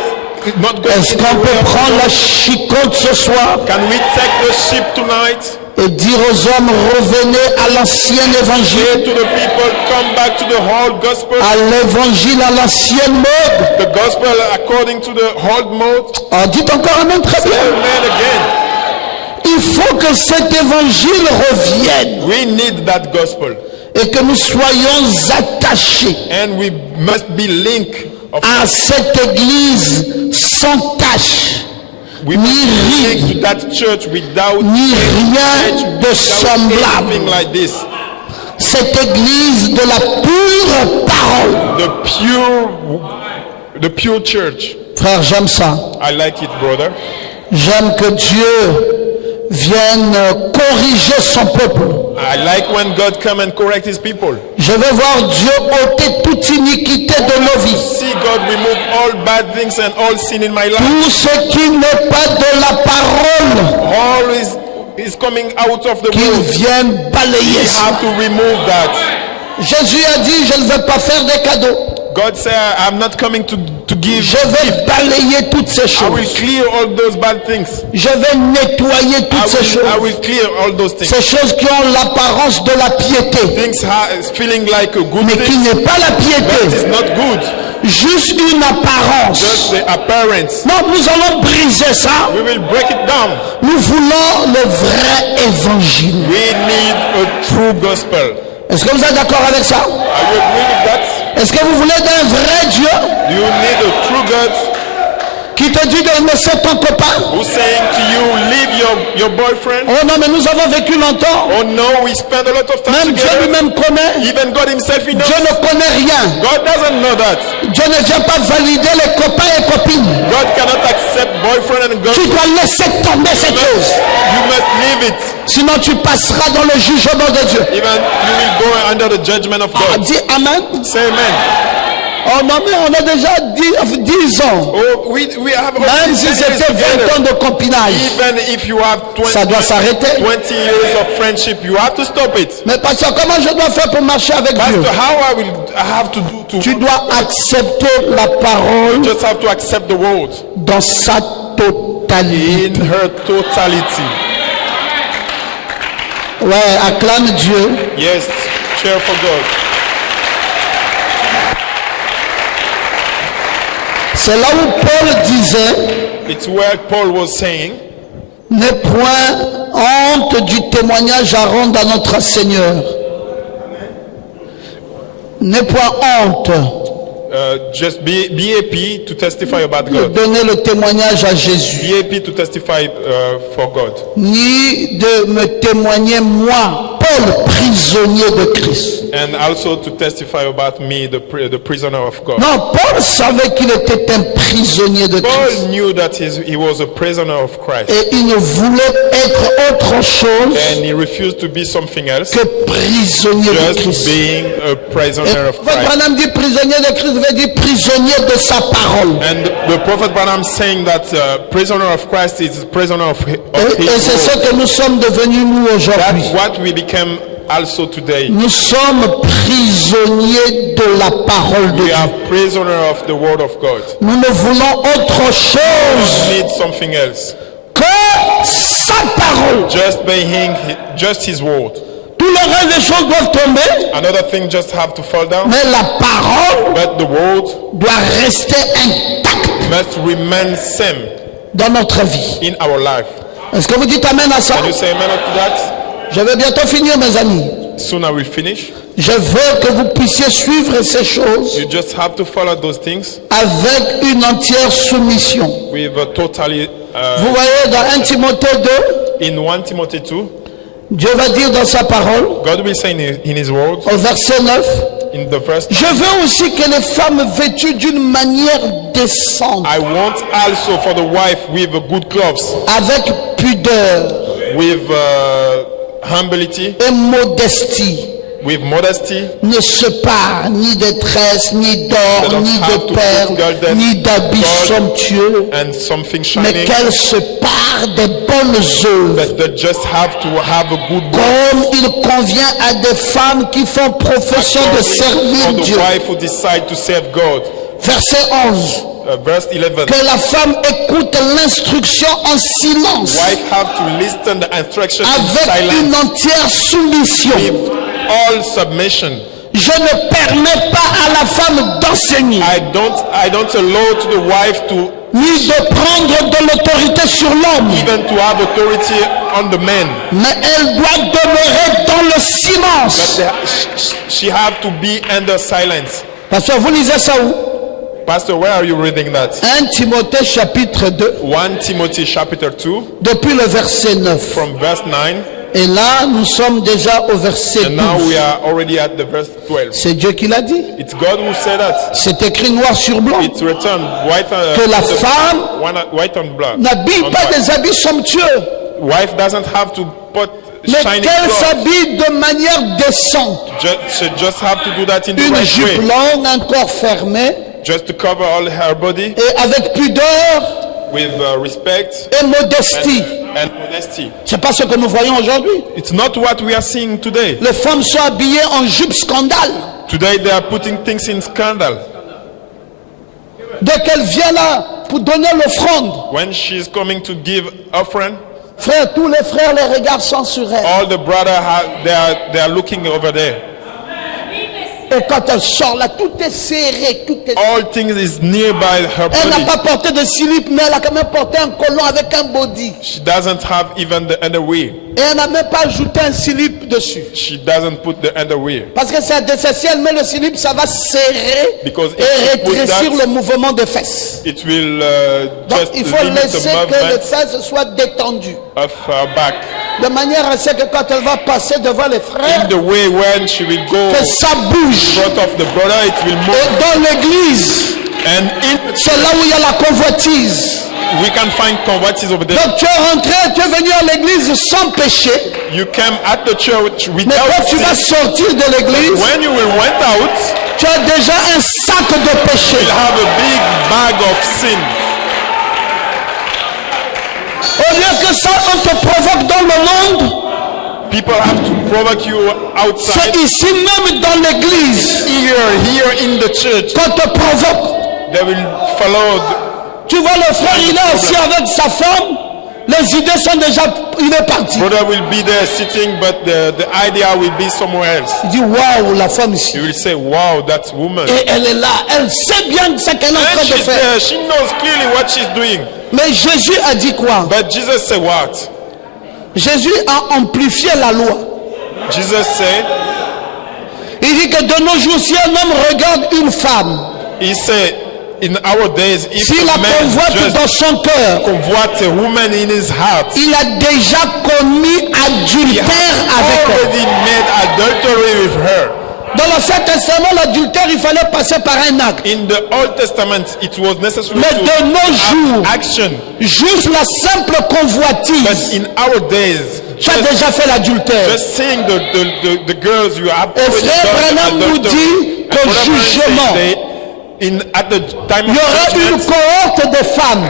Est-ce qu'on peut prendre la chicotte ce soir Can we take the sheep tonight? et dire aux hommes, revenez à l'ancien évangile, Say to the people, come back to the whole gospel. à l'évangile, à l'ancienne mode? The gospel according to the old mode. Ah, dites encore amen, très bien. Amen again. Il faut que cet évangile revienne We need that gospel. et que nous soyons attachés And we must be linked. à cette église sans tache, We ni must be ride, linked to that church without ni rien de without semblable. anything like this. Cette église de la pure parole. The pure church. Frère, j'aime ça. I like it, brother. J'aime que Dieu vienne corriger son peuple. I like when God come and correct his people. Je veux voir Dieu ôter toute iniquité de nos vies. See God remove all bad things and all sin in my life. Tout ce qui n'est pas de la parole, All is coming out of the qu'il world. vienne balayer We ça. have to remove that. Jésus a dit, je ne veux pas faire des cadeaux. God said, I'm not coming to give. Je vais balayer toutes ces I will choses. clear all those bad things. Je vais nettoyer toutes ces I choses. will clear all those things. Ces choses qui ont l'apparence de la piété, Things feeling like a good mais qui thing, n'est pas la but it's piété, not good. juste une apparence. Just the appearance. Non, nous allons briser ça. We will break it down. Nous voulons le vrai évangile. We need a true gospel. Est-ce que vous êtes d'accord avec ça? Are you agree with that? Est-ce que vous voulez d'un vrai Dieu You need a true God qui te dit de laisser ton copain? who's saying to you, leave your boyfriend. Oh non, mais nous avons vécu longtemps. Oh no, we spend a lot of time Même Dieu together. lui-même connaît. Even God himself, he knows. Dieu ne connaît rien. God doesn't know that. Dieu ne vient pas valider les copains et copines. God cannot accept boyfriend and Tu girlfriend. dois laisser tomber cette chose. You must leave it. Sinon tu passeras dans le jugement de Dieu. Even you will go under the judgment of Ah, God. dis amen. Say amen. Oh non, mais on a déjà 10 ans. Oh, we have Même si c'était 20 ans de copinage, Even if you have 20, ça doit s'arrêter. 20 years of friendship, you have to stop it. Mais pasteur, comment je dois faire pour marcher avec Dieu? Pastor, how I have to do to Tu dois accepter la parole just have to accept the world dans sa totalité. in her totality. Ouais, acclame Dieu. Yes, cheer for God. C'est là où Paul disait, It's where Paul was saying, n'aie point honte du témoignage à rendre à notre Seigneur. N'aie point honte just be happy to testify about de God. donner le témoignage à Jésus, Be happy to testify for God. ni de me témoigner moi, Paul, prisonnier de Christ. And also to testify about me, the prisoner of God. Non, Paul savait qu'il était un prisonnier de Christ. Paul knew that he was a prisoner of Christ. Et il ne voulait être autre chose And he refused to be something else, que prisonnier de just Christ. being a Et prisoner of Prophet Christ. Branham dit prisonnier de Christ veut dire prisonnier de sa parole. And the Prophet Branham saying that prisoner of Christ is prisoner of Et his c'est ce word. que nous sommes devenus nous aujourd'hui. That's what we become also today. Nous sommes prisonniers de la parole de We Dieu. are prisoner of the word of God. Nous ne voulons autre chose We need something else. que sa parole. Just being just his word. Tout le reste des choses doivent tomber, Another thing just have to fall down. mais la parole But the word doit rester intacte must remain same dans notre vie. in our life. Est-ce que vous dites amen à ça? Can you say amen to that? Je vais bientôt finir, mes amis. Soon I will finish. Je veux que vous puissiez suivre ces choses You just have to follow those things avec une entière soumission. with a totally. Vous voyez dans 1 Timothée 2, In 1 Timothy 2, Dieu va dire dans sa parole, God will say in His word, au verset 9, in the verse, je veux aussi que les femmes vêtues d'une manière décente, I want also for the wife with good clothes, avec pudeur with humility, et modestie, with modesty, ne se parent ni de tresses, ni They d'or, don't ni have de to perles, put golden ni d'habits gold somptueux, and something mais shining, qu'elles se parent des bonnes œuvres, but they just have to have a good work. comme il convient à des femmes qui font profession de For servir the Dieu. wife who decide to serve God. Verset 11. Verse 11. Que la femme écoute l'instruction en silence, Wife have to listen the instruction in avec une silence entière soumission. with all submission. Je ne permets pas à la femme d'enseigner, I don't allow to the wife to ni de prendre de l'autorité sur l'homme, even to have authority on the man. mais elle doit demeurer dans le But silence. she have to be under silence. Parce que vous lisez ça où? Pastor, where are you reading that? 1 Timothée chapitre 2, 1 Timothy chapter 2 depuis le verset 9. from verse 9, Et là, nous sommes déjà au verset and now we 12. are already at the verse 12. C'est Dieu qui l'a dit. It's God who said that. C'est écrit noir sur blanc. It's written white on, Que la femme white on black. n'habille on pas white. des habits somptueux, Wife doesn't have to put mais shiny qu'elle clothes. s'habille de manière décente. She just have to do that in the Une right jupe way. longue, un corps fermé, Just to cover all her body et avec pudeur with respect et modestie. and modesty. C'est pas ce que nous voyons aujourd'hui. It's not what we are seeing today. Les femmes sont habillées en jupe scandale. Today they are putting things in scandal. Dès qu'elle vient là pour donner l'offrande, When she's coming to give offering, frère, tous les frères, les regards sont sur elle. all the brothers they are looking over there. Et quand elle sort là, tout est serré, tout est... All things is nearby her Elle n'a body. pas porté de slip, mais elle a quand même porté un collant avec un body. She doesn't have even the underwear. Et elle n'a même pas ajouté un slip dessus. She doesn't put the underwear. Parce que si elle met le slip, ça va serrer Because if et she put rétrécir that, le mouvement des fesses. It will Donc just il faut limit the laisser que les movement fesses soient détendues. of her back. De manière à ce que quand elle va passer devant les frères, In the way when she will go que ça bouge. in front of the brother, it will Et move. dans l'église, And c'est là où il y a la convoitise. we can find converts over there. Donc tu es rentré, tu es venu à l'église sans péché. You came at the church Mais without quand tu vas sin. sortir de l'église, When you will went out, tu as déjà un sac de péché. you'll have a big bag of sin. Au lieu que ça, on te provoque dans le monde, People have to provoke you outside. c'est ici même dans l'église Here in the church, qu'on te provoque. they will follow. Tu vois le frère, il est assis avec sa femme, les idées sont déjà, il est parti. Brother will be there sitting, but the idea will be somewhere else. Il dit, waouh, la femme ici. You will say, wow, that woman. Et elle est là, elle sait bien ce qu'elle est en And train de she's faire. there. She knows clearly what she's doing. Mais Jésus a dit quoi? But Jesus said what? Jésus a amplifié la loi. Jesus said, Il dit que de nos jours, si un homme regarde une femme, he said, in our days, if s'il la a man convoite just dans son cœur, convert a woman in his heart, il a déjà commis he adultère has avec elle. already made adultery with her. Dans l'Ancien Testament, l'adultère, il fallait passer par un acte. In the Old Testament, it was necessary Mais de to nos jours, have action. juste la simple But convoitise, in our days, tu as déjà fait l'adultère. just seeing the girls you have Et already frère Branham done nous adultery. dit And qu'au Brother Branham jugement, says at the time il y of aura une judgment, cohorte de femmes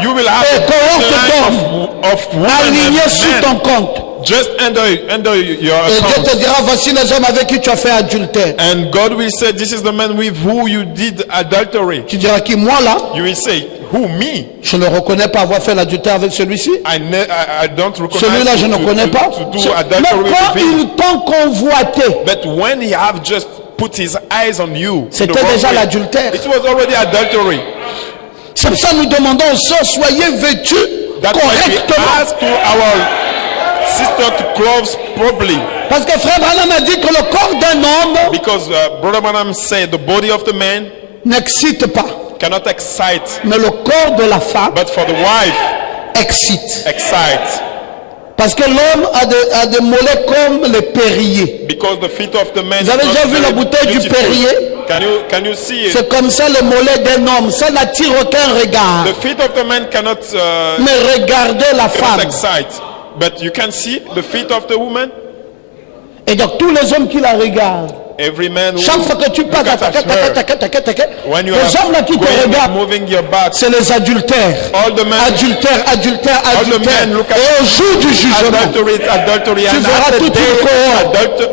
you will have et a cohorte line of women alignée and sur men ton compte. just under your Et Dieu account. te dira, voici les hommes avec qui tu as fait adultère. And God will say, this is the man with who you did adultery. Tu diras qui, moi là? You will say, Who, me? Je ne reconnais pas avoir fait l'adultère avec celui-ci. I don't recognize Celui-là, je ne connais pas. to do Mais adultery quand with him. ils t'ont convoité, But when he have just put his eyes on you, c'était the wrong déjà way, l'adultère. it was already adultery. C'est pour ça que nous demandons aux sœurs, soyez vêtus That's why we correctement. ask to our sister to clothes properly. Parce que frère Branham a dit que le corps d'un homme Because Brother Branham said the body of the man n'excite pas, cannot excite, mais le corps de la femme but for the wife, excite. excite. Parce que l'homme a des mollets comme les Perrier. Because the feet of the man Vous avez is not déjà vu very la bouteille du beautiful. Perrier? Can you see it? C'est comme ça le mollet d'un homme. Ça n'attire aucun regard. The feet of the man cannot Mais regardez la femme. excite. But you can see the feet of the woman. Et donc tous les hommes qui la regardent, Every man who chaque fois que tu passes, look at her, when you les are hommes là qui te going, regardent, moving your back, c'est les adultères. all the men, Adultère, adultère, all the adultère. men look at Et au jour du jugement, adultery, tu and verras at the toute day, une cohorte.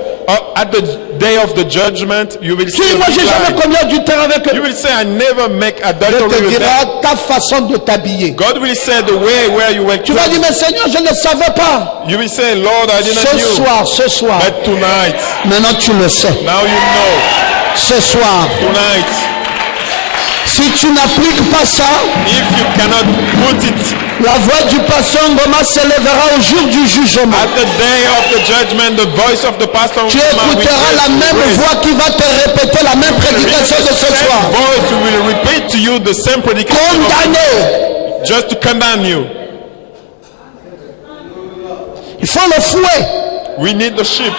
at the day of the judgment, you will Tu see dis, moi j'ai jamais a commis adultère avec You eux. will say, I never make Je adultery te with them. dirai ta façon de t'habiller. God will say the way where you were Tu vas dire, mais Seigneur, je ne savais pas. You will say, Lord, I didn't know. Ce soir, But tonight, maintenant tu le sais. now you know. Ce soir, Tonight, si tu n'appliques pas ça, if you cannot put it la voix du pasteur Ngoma s'élèvera au jour du jugement. at the day of the judgment, the voice of the pastor Tu will écouteras la même raise. voix qui va te répéter la même prédication de ce The same soir. voice who will repeat to you the same predication Condamné. just to condemn you. Il faut le fouet. We need the sheep.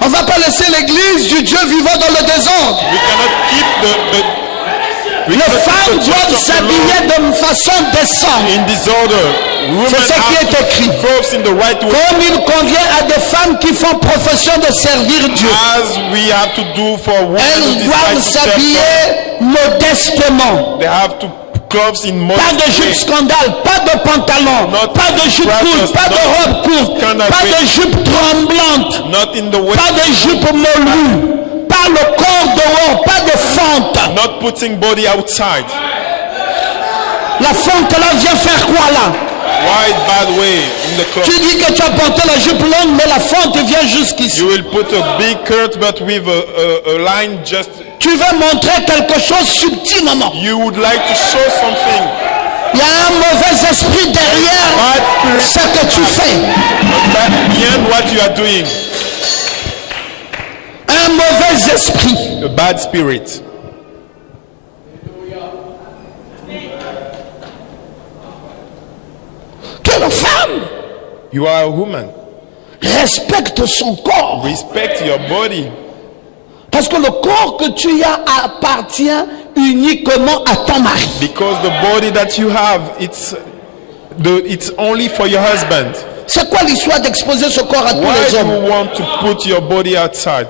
On ne va pas laisser l'église du Dieu vivant dans le désordre. We cannot keep we Les cannot femmes keep the church doivent of the Lord s'habiller de façon décente. in disorder. Women C'est ce qui have est to écrit. keep clothes in the right way, Comme il convient à des femmes qui font profession de servir Dieu. as we have to do for women who Elles decide doivent to serve God. s'habiller modestement. They have to put clothes in Pas de modest jupe way. scandale, pas de pantalon, Not pas de jupe courte, pas de robe courte, pas de jupe tremblante, Not in the way, pas de jupe moulue, pas le corps dehors, pas de fente. not putting body outside. La fente là vient faire quoi là? Why bad way in the clothes? Tu dis que tu as porté la jupe longue, mais la fente vient jusqu'ici. You will put a big skirt but with a line just. Tu veux montrer quelque chose subtilement. You would like to show something. Il y a un mauvais esprit derrière Bad spirit ce que tu fais. behind what you are doing. Un mauvais esprit. A bad spirit. Que la femme You are a woman. respecte son corps. Respect your body. Parce que le corps que tu as appartient uniquement à ton mari. Because the body that you have, it's only for your husband. C'est quoi l'histoire d'exposer ce corps à tous Why les do hommes? you want to put your body outside?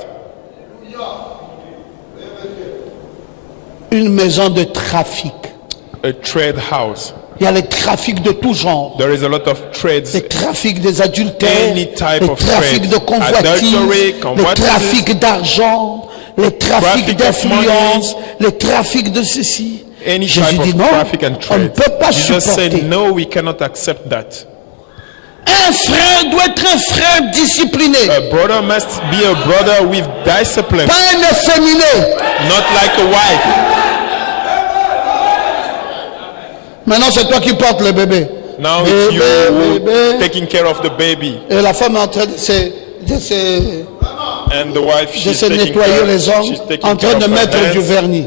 Une maison de trafic. A trade house. Il y a les trafics de tout genre. There is a lot of trades. Les trafics des adultères, Any type les of trafics trade. de convoitise, Adultery, les convoitise, trafics d'argent, les trafics traffic of d'influence, les trafics de ceci. Any Jésus type dit of non, traffic and on ne trade. peut pas Jesus said, supporter. no, we cannot accept that. Un frère doit être un frère discipliné, A brother must be a brother with discipline, pas un efféminé. not like a wife. Maintenant, c'est toi qui portes le bébé. Now it's you Bébé. taking care of the baby, Et la femme est en train de and the wife, she's se taking nettoyer care, les ongles, she's taking en train care de of her mettre du hands, vernis.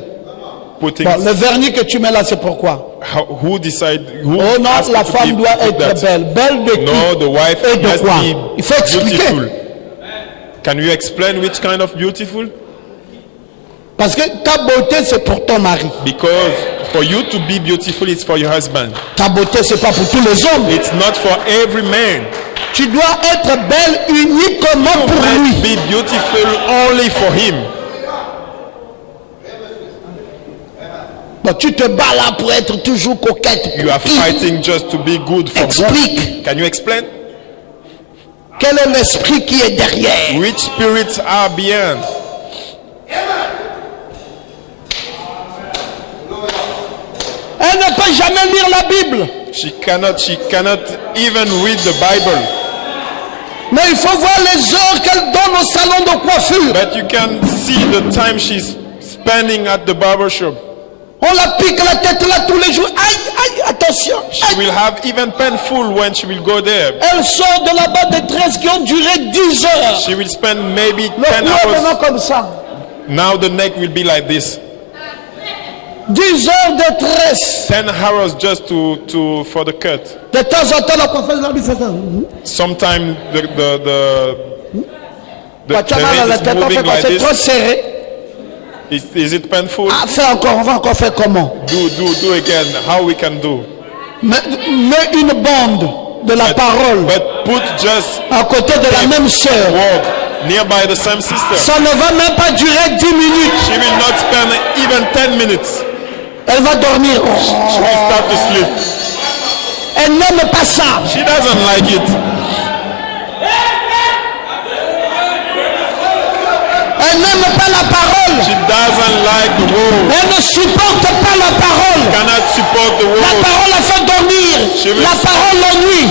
putting. Bon, le vernis que tu mets là, c'est pourquoi? Who decide? Who Oh non, asked la you to femme be- doit put être that? belle. Belle de qui? No, the wife Et de must quoi? be Il faut expliquer. beautiful. Can you explain which kind of beautiful? Parce que ta beauté, c'est pour ton mari. Because for you to be beautiful, it's for your husband. Ta beauté, c'est pas pour tous les hommes. It's not for every man. Tu dois être belle uniquement You pour lui. must be beautiful only for him. Bon, tu te bats là pour être toujours coquette. You are fighting just to be good for Explique. God. Can you explain? Quel est l'esprit qui est derrière? Which spirits are beyond? Elle ne pourra jamais lire la Bible. She cannot even read the Bible. Mais il faut voir les heures qu'elle donne au salon de coiffure. But you can see the time she's spending at the barber shop. On la pique la tête là tous les jours. Aïe, aïe, attention. She will have even painful when she will go there. Elle sort de là-bas des tresses qui ont duré 10 heures. She will spend maybe 10 Le cou est maintenant hours. comme ça. Now the neck will be like this. 10 heures de tresse. 10 hours just for the cut. De temps en temps, la coiffeuse là, lui fait ça. Sometimes the Bah, tu as mal à la head is tête, en fait, moving quand like c'est trop this. serré. Is it painful? Ah, fais encore, on va encore faire comment? Do again. How we can do? Mets une bande de la parole But put just à côté de la même sœur. word nearby the same sister. Ça ne va même pas durer 10 minutes. She will not spend even 10 minutes. Elle va dormir. She will start to sleep. Elle n'aime pas ça. She doesn't like it. Elle n'aime pas la parole. She doesn't like the word. Elle ne supporte pas la parole. Cannot support the La word. parole la fait dormir. La parole l'ennuie.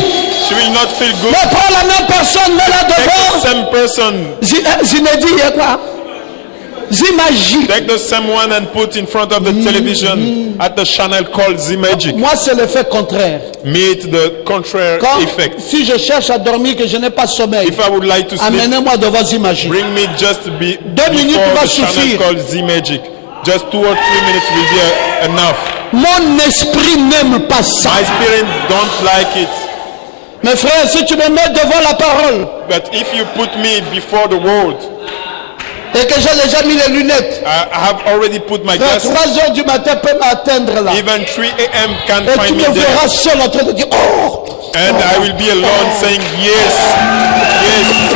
She will not feel good. Mais prends la même personne, mets-la Take the devant. same person. Zinedine, il y a quoi? Zimagique. Take the same one and put in front of the television at the channel called Z-Magic. Moi, c'est l'effet contraire. Meet the contrary Quand, effect. si je cherche à dormir, que je n'ai pas sommeil, If I would like to sleep, amenez-moi devant Zimagique. bring me just be 2 minutes before va the channel suffire. called Z-Magic. Just 2 or 3 minutes will be enough. Mon esprit n'aime pas ça. My spirit don't like it. Mes frères, si tu me mets devant la parole But if you put me before the world, et que j'ai déjà mis les lunettes, I have already put my vers glasses. 3 heures du matin peut m'atteindre là. Even 3 a.m. can't Et tu find me me verras there. seul en train de dire oh. And I will be alone saying yes, yes.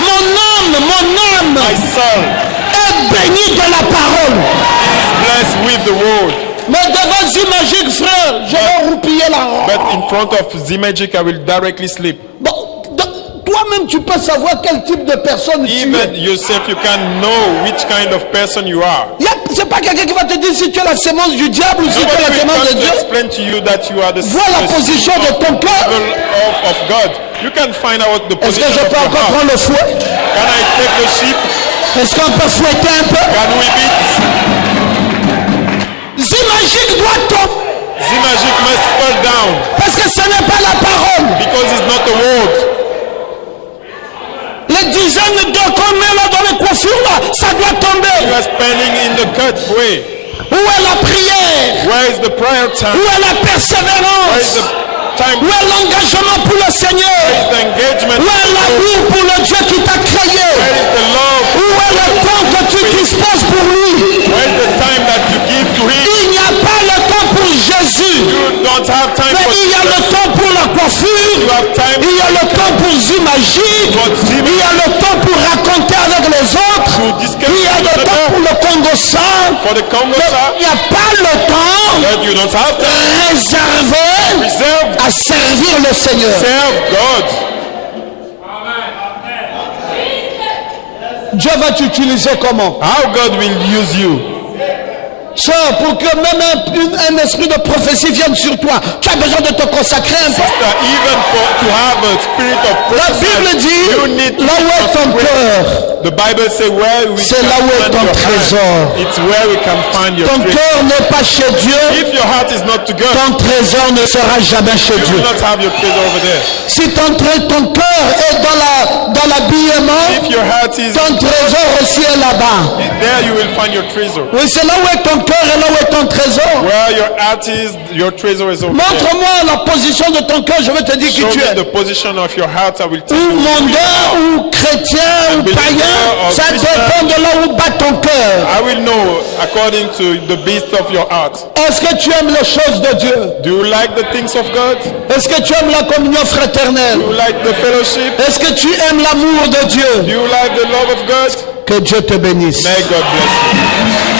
Mon âme My soul est bénie de la parole. is blessed with the word. Mais devant Zimagique, frère, je vais roupiller là. But in front of Z-Magic, I will directly sleep. Bon, toi-même, tu peux savoir quel type de personne tu Even es. yourself, you can know which kind of person you are. C'est pas quelqu'un qui va te dire si tu es la sémence du diable ou si tu es Nobody la will sémence come de to Dieu. explain to you that you are the Vois la position de ton cœur. level of God. You can find out the Est-ce que position je of peux your encore heart. prendre le fouet? Can I take the sheep? Est-ce qu'on peut fouetter un peu? Can we beat? Zimagique doit tomber Z-Magic must fall down parce que ce n'est pas la parole. because it's not the word. Les dizaines d'heures qu'on met là dans les coiffures là, ça doit You tomber. are spending in the cut way. Où est la prière? Where is the prayer Où time? est la Where is persévérance? the time? Où est l'engagement pour le Seigneur? The engagement? Où est l'amour pour le Dieu qui t'a créé? Where is the love? Où est le temps que tu disposes pour lui? Where is the time that you give to Him? Il n'y a pas le temps pour Jésus, You don't have time mais for il y a le temps pour la You coiffure, have time il y a le temps pour Zimagique, for Zim- il y a le temps pour raconter avec les autres, to discuss il y a with le the temps pour other. le Congo sang, For the Congo mais sir, il n'y a pas le temps that you don't have time. réservé Reserve, à servir le Seigneur. serve God. Dieu va t'utiliser comment? How God will use you. Sœur, pour que même un esprit de prophétie vienne sur toi, tu as besoin de te consacrer un peu. That even to have a spirit of La Bible prophecy, dit, you need to là où est ton cœur, The Bible says where we c'est can là où est find ton your trésor. heart. It's where we can find your Ton treasure. cœur n'est pas chez Dieu, If your heart is not to God, ton trésor ne sera jamais chez you Dieu. will not have your treasure over there. Si ton cœur est dans l'habillement, If your heart is ton trésor aussi est là-bas. there, you will find your treasure. Oui, c'est là où est ton cœur et là où est ton trésor. Where your heart is, your treasure is over there. Montre-moi la position de ton cœur, je vais te dire qui Show tu me es. the position of your heart. I will tell Ou you. mondain, ou chrétien, ou païen, ça dépend de là où bat ton cœur. I will know according to the beast of your heart. Est-ce que tu aimes les choses de Dieu? Do you like the things of God? Est-ce que tu aimes la communion fraternelle? Do you like the fellowship? Est-ce que tu aimes l'amour de Do Dieu? you like the love of God? Que Dieu te bénisse. May God bless you.